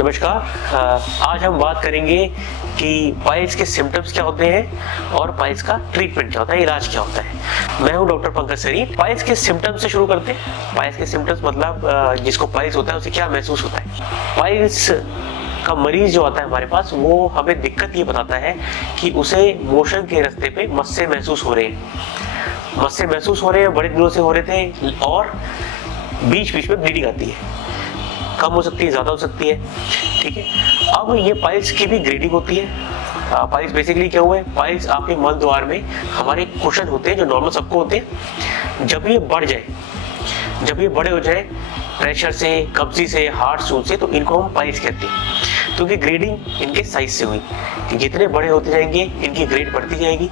नमस्कार। आज हम बात करेंगे कि पाइल्स के सिम्टम्स क्या होते हैं और पाइल्स का ट्रीटमेंट क्या होता है, इलाज क्या होता है। मैं हूं डॉक्टर पंकज सरी। पाइल्स के सिम्टम्स से शुरू करते हैं। पाइल्स के सिम्टम्स मतलब जिसको पाइल्स होता है उसे क्या महसूस होता है। पाइल्स का मरीज जो आता है हमारे पास, वो हमें दिक्कत ये बताता है कि उसे मोशन के रास्ते पे मस्से महसूस हो रहे हैं। मस्से महसूस हो रहे हैं, बड़े दिनों से हो रहे थे और बीच बीच में ब्लीडिंग आती है। कम हो सकती है, ज्यादा हो सकती है, ठीक है। अब ये पाइल्स की भी ग्रेडिंग होती है। पाइल्स बेसिकली क्या हुआ है, पाइल्स आपके मल द्वार में हमारे कुशन होते हैं जो नॉर्मल सबको होते हैं। जब ये बढ़ जाए, जब ये बड़े हो जाए प्रेशर से, कब्जी से, हार्ट सूज से, तो इनको हम पाइल्स कहते हैं। क्योंकि ग्रेडिंग इनके साइज से हुई कि जितने बड़े होते जाएंगे इनकी ग्रेड बढ़ती जाएगी।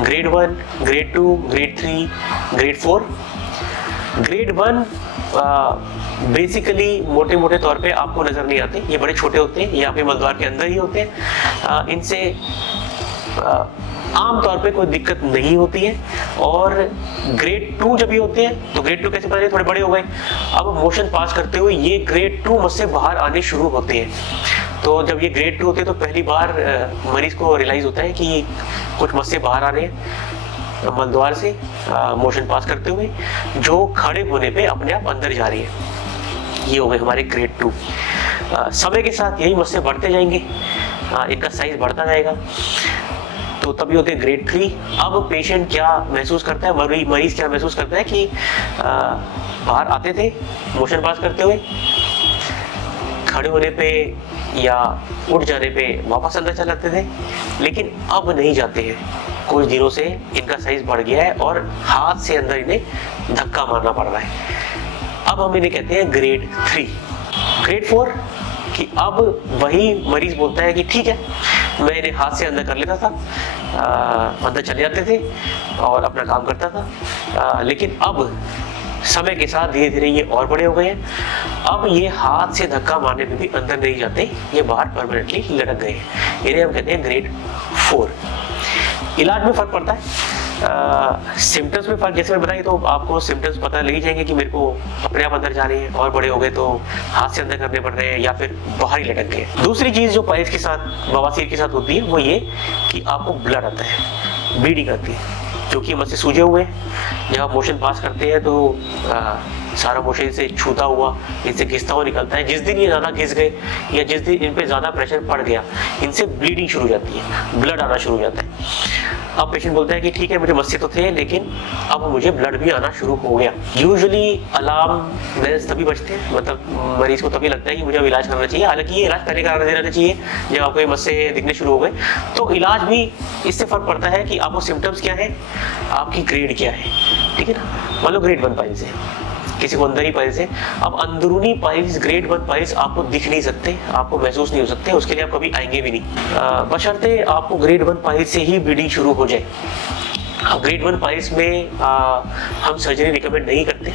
Grade 1, grade 2, grade 3, grade 4। Grade 1 basically मोटे मोटे तौर पे आपको नजर नहीं आते, ये बड़े छोटे होते हैं, ये आपके मलद्वार के अंदर ही होते हैं। इनसे आम तौर पे कोई दिक्कत नहीं होती है। और ग्रेड 2 जब ये होते हैं तो ग्रेड 2 कैसे पता, थोड़े बड़े हो गए, अब मोशन पास करते हुए ये ग्रेड 2 मुझसे बाहर आने शुरू होते हैं। तो जब ये ग्रेड 2 होते हैं तो पहली बार मरीज को रियलाइज होता है कि कुछ मस्से बाहर आ रहे हैं मलद्वार से मोशन पास करते हुए, जो खड़े होने पे अपने आप अंदर जा रही है। ये हो गए हमारे ग्रेड 2। समय के साथ यही मस्से बढ़ते जाएंगे, इनका साइज बढ़ता जाएगा, तो तभी होते हैं ग्रेड 3। अब पेशेंट क्या महसूस करता है, मरीज क्या महसूस करता है कि बाहर आते थे मोशन पास करते हुए, खड़े होने पे या उठ जाने पे वापस अंदर चले जाते थे, लेकिन अब नहीं जाते हैं। कुछ दिनों से इनका साइज बढ़ गया है और हाथ से अंदर इन्हें धक्का मारना पड़ रहा है। अब हम इन्हें कहते हैं ग्रेड 3। ग्रेड 4 कि अब वही मरीज बोलता है कि ठीक है, मैं इन्हें हाथ से अंदर कर लेता था, अंदर चले जाते थे और अपना काम करता था, लेकिन अब समय के साथ धीरे धीरे ये और बड़े हो गए हैं। अब ये हाथ से धक्का मारने पे भी अंदर नहीं जाते, ये बाहर परमानेंटली लटक गए हैं। इन्हें हम कहते हैं ग्रेड 4। इलाज में फर्क पड़ता है, सिम्टम्स में फर्क। जैसे मैं बताया तो आपको सिम्टम्स पता लग ही जाएंगे कि मेरे को अपने आप अंदर जा रहे हैं, और बड़े हो गए तो हाथ से अंदर करने पड़ रहे हैं या फिर बाहर ही लटक गए। दूसरी चीज जो पाइल्स के साथ, बवासीर के साथ होती है, वो ये कि आपको ब्लड आता है, ब्लीडिंग आती है, क्योंकि मस्से सूजे हुए हैं। जब आप मोशन पास करते हैं तो सारा मोशन इनसे छूता हुआ, इनसे घिसता हुआ निकलता है। जिस दिन ये ज़्यादा घिस गए या जिस दिन इन पे ज़्यादा प्रेशर पड़ गया, इनसे ब्लीडिंग शुरू हो जाती है, ब्लड आना शुरू हो जाता है। अब पेशेंट बोलता है कि ठीक है, मुझे मस्से तो थे लेकिन अब मुझे ब्लड भी आना शुरू हो गया। यूजुअली अलार्म बेल्स तभी बजते हैं, मतलब मरीज को तभी लगता है कि मुझे अब इलाज करना चाहिए। हालांकि ये इलाज पहले करा देना चाहिए जब आपको ये मस्से दिखने शुरू हो गए। तो इलाज भी इससे फर्क पड़ता है कि आपको सिम्टम्स क्या है, आपकी ग्रेड क्या है, ठीक है ना। मान लो ग्रेड 1 पाइल्स है, किसी को अंदर ही पाइल्स है। अब अंदरूनी पाइल्स, ग्रेड 1 पाइल्स आपको दिख नहीं सकते, आपको महसूस नहीं हो सकते, उसके लिए आप कभी आएंगे भी नहीं, बशर्ते आपको ग्रेड 1 पाइल्स से ही ब्लीडिंग शुरू हो जाए। अब ग्रेड 1 पाइल्स में हम सर्जरी रिकमेंड नहीं करते,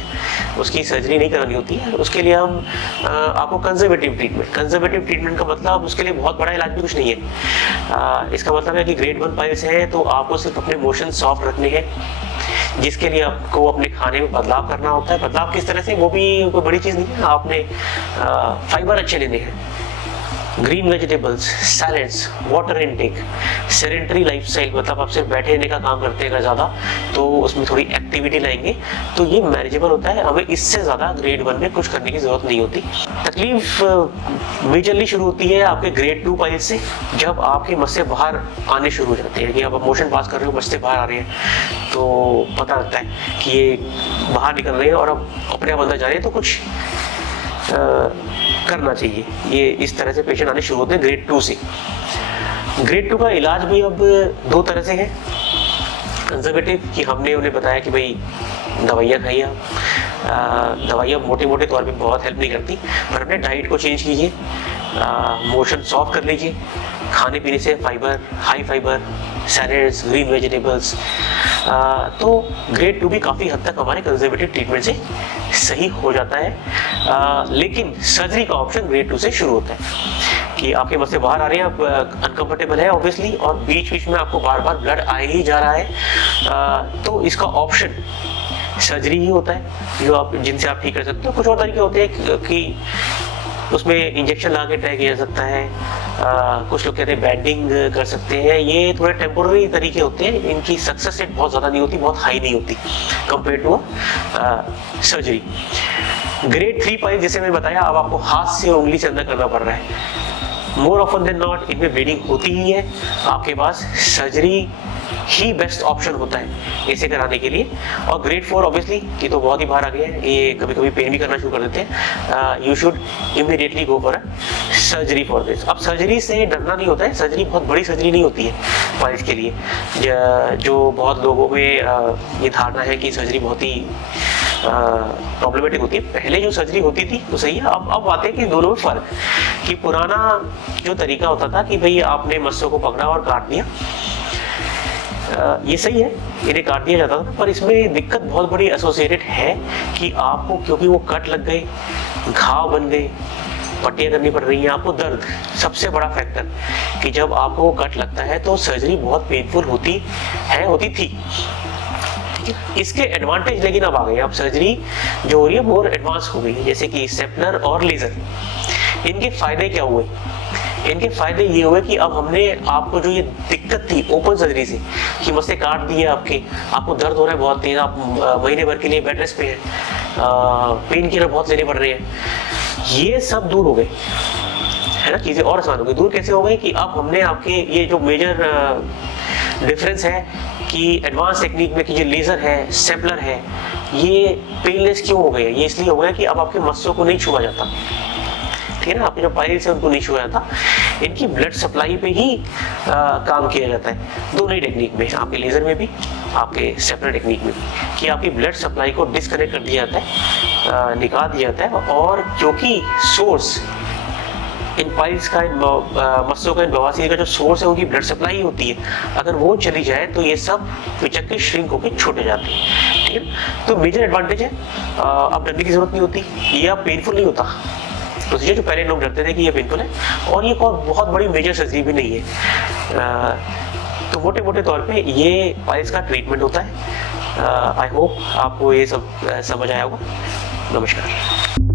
उसकी सर्जरी नहीं करानी होती है। उसके लिए हम आपको कंजर्वेटिव ट्रीटमेंट का मतलब उसके लिए बहुत बड़ा इलाज भी कुछ नहीं है। इसका मतलब है कि ग्रेड 1 पाइल्स है तो आपको सिर्फ अपने मोशन सॉफ्ट रखने हैं, जिसके लिए आपको अपने खाने में बदलाव करना होता है। बदलाव किस तरह से, वो भी कोई बड़ी चीज़ नहीं है। आपने फाइबर अच्छे लेने हैं, green vegetables, salads, water intake, sedentary lifestyle, मतलब आप सिर्फ बैठे रहने का काम करते हैं अगर ज़्यादा, तो उसमें थोड़ी एक्टिविटी लाएंगे तो ये मैनेजेबल होता है। हमें इससे ज़्यादा ग्रेड 1 में कुछ करने की ज़रूरत नहीं होती। तकलीफ मेजरली शुरू होती है आपके ग्रेड 2 पाइल्स से, जब आपके मस्से बाहर आने शुरू हो जाते हैं कि आप मोशन पास कर रहे हो, मस्से बाहर आ रहे हैं, तो पता लगता है कि ये बाहर निकल रहे हैं और अब अपने आप अंदर जा रहे हैं, तो कुछ करना चाहिए। ये इस तरह से पेशेंट आने शुरू होते हैं ग्रेड 2 से। ग्रेड 2 का इलाज भी अब 2 तरह से है। कंजर्वेटिव कि हमने उन्हें बताया कि भाई दवाइयाँ खाइए आप, दवाइयाँ मोटे मोटे तौर पे बहुत हेल्प नहीं करती, पर अपने डाइट को चेंज कीजिए, मोशन सॉफ्ट कर लीजिए, खाने पीने से fibre, high fibre, salads, green vegetables. तो ग्रेड 2 भी काफ़ी हद तक हमारे कंजर्वेटिव ट्रीटमेंट से सही हो जाता है। लेकिन सर्जरी का ऑप्शन ग्रेड 2 से शुरू होता है कि आपके मस्से बाहर आ रहे हैं, आप अनकंफर्टेबल है ऑब्वियसली, और बीच बीच में आपको बार बार ब्लड आ ही जा रहा है, तो इसका ऑप्शन सर्जरी ही होता है, जो आप जिनसे आप ठीक कर सकते हो। कुछ और तरीके होते हैं कि उसमें इंजेक्शन लगा के ट्राई किया जा सकता है। कुछ लोग कहते हैं बैंडिंग कर सकते हैं। ये थोड़े टेम्पोररी तरीके होते हैं, इनकी सक्सेस रेट बहुत ज़्यादा नहीं होती, बहुत हाई नहीं होती compare to surgery. Grade 3 piles जैसे मैंने बताया, अब आपको हाथ से और उंगली से अंदर करना पड़ रहा है। मोर ऑफन देन नॉट इनमें ब्लीडिंग होती ही है, आपके पास सर्जरी ही बेस्ट ऑप्शन होता है इसे कराने के लिए। और ग्रेड 4 ऑब्वियसली ये तो बहुत ही बाहर आ गया है, ये कभी कभी पेन भी करना शुरू कर देते हैं। You should immediately go for a surgery for this. अब सर्जरी से डरना नहीं होता है, सर्जरी बहुत बड़ी सर्जरी नहीं होती है पाइल्स के लिए, जो बहुत लोगों में ये धारणा है कि सर्जरी बहुत ही प्रॉब्लमेटिक होती है। पहले जो सर्जरी होती थी तो सही है, अब आते हैं कि दोनों में फर्क, कि पुराना जो तरीका होता था कि भाई आपने मस्सों को पकड़ा और काट दिया, ये सही है, इन्हें काट दिया जाता था, पर इसमें दिक्कत बहुत बड़ी एसोसिएटेड है कि आपको, क्योंकि वो कट लग गए, घाव बन गए, पट्टियां करनी पड़ रही हैं, आपको दर्द, सबसे बड़ा फैक्टर कि जब आपको वो कट लगता है तो सर्जरी बहुत पेनफुल होती है, होती थी। इसके एडवांटेज लेकिन अब आ गए, अब सर्जरी जो हो रही है मोर एडवांस हो गई है, जैसे कि स्टेपलर और लेजर। इनके फायदे क्या हुए? इनके फायदे ये हुए कि अब हमने आपको जो ये दिक्कत थी ओपन सर्जरी से कि मस्से काट दिए आपके, आपको दर्द हो रहा है बहुत तेज, आप महीने भर के लिए बेड रेस्ट पे हैं, पेन किलर बहुत लेने पड़ रहे हैं, ये सब दूर हो गए, है ना। चीजें और आसान हो गई। दूर कैसे हो गई कि अब हमने आपके ये जो मेजर डिफरेंस है कि एडवांस टेक्निक में कि जो लेजर है, स्टेपलर है, ये पेनलेस क्यों हो गए? ये इसलिए हो गया कि अब आपके मस्सों को नहीं छुआ जाता, ठीक है ना। आपके जो पाइल्स है उनको नहीं छुआ जाता, इनकी ब्लड सप्लाई पे ही काम किया जाता है दोनों ही टेक्निक में, आपके लेजर में भी, आपके स्टेपलर टेक्निक में भी, कि आपकी ब्लड सप्लाई को डिस्कनेक्ट कर दिया जाता है, निकाल दिया जाता है। और क्योंकि सोर्स इन पाइल्स का, इन मस्सों का, इन बवासीर का जो सोर्स है उनकी ब्लड सप्लाई होती है, अगर वो चली जाए तो ये सब पिचक के श्रिंक होकर छोटे जाते हैं, ठीक है। तो मेजर एडवांटेज है, अब डरने की जरूरत नहीं होती, ये अब पेनफुल नहीं होता प्रोसीजर, जो पहले लोग डरते थे कि ये पेनफुल है, और ये कोई बहुत बड़ी मेजर सर्जरी भी नहीं है। तो मोटे मोटे तौर पे ये पाइल्स का ट्रीटमेंट होता है। आई होप आपको ये सब समझ आया होगा। नमस्कार।